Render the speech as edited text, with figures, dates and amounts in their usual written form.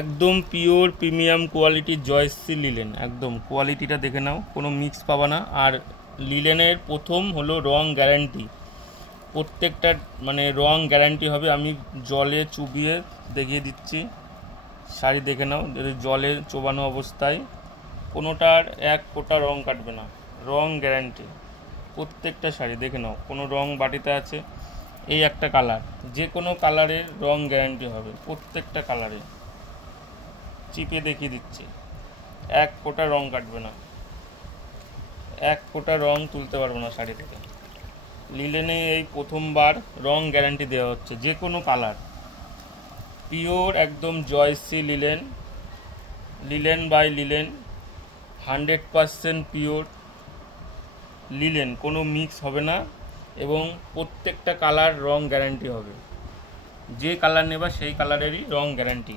একদম pure premium কোয়ালিটির Jayashree linen, একদম কোয়ালিটিটা দেখে নাও, কোনো মিক্স পাবা না। আর লিলেনের প্রথম হলো রং গ্যারান্টি, প্রত্যেকটা মানে রং গ্যারান্টি হবে। আমি জলে চুবিয়ে দেখিয়ে দিচ্ছি, শাড়ি দেখে নাও, জলে চোবানো অবস্থায় কোনোটার এক ফোঁটা রং কাটবে না, রং গ্যারান্টি। প্রত্যেকটা শাড়ি দেখে নাও, কোনো রং বাটিতে আছে, এই একটা কালার, যে কোনো কালারের রং গ্যারান্টি হবে, প্রত্যেকটা কালারে। চিপে দেখিয়ে দিচ্ছি, এক ফোঁটা রং কাটবে না, এক ফোঁটা রং তুলতে পারবো না শাড়ি থেকে। লিলেনে এই প্রথমবার রং গ্যারান্টি দেওয়া হচ্ছে, যে কোনো কালার, পিওর একদম Joyshree linen, linen by linen, 100% pure linen, কোনো মিক্স হবে না। এবং প্রত্যেকটা কালার রং গ্যারান্টি হবে, যে কালার নেবা সেই কালারেরই রং গ্যারান্টি।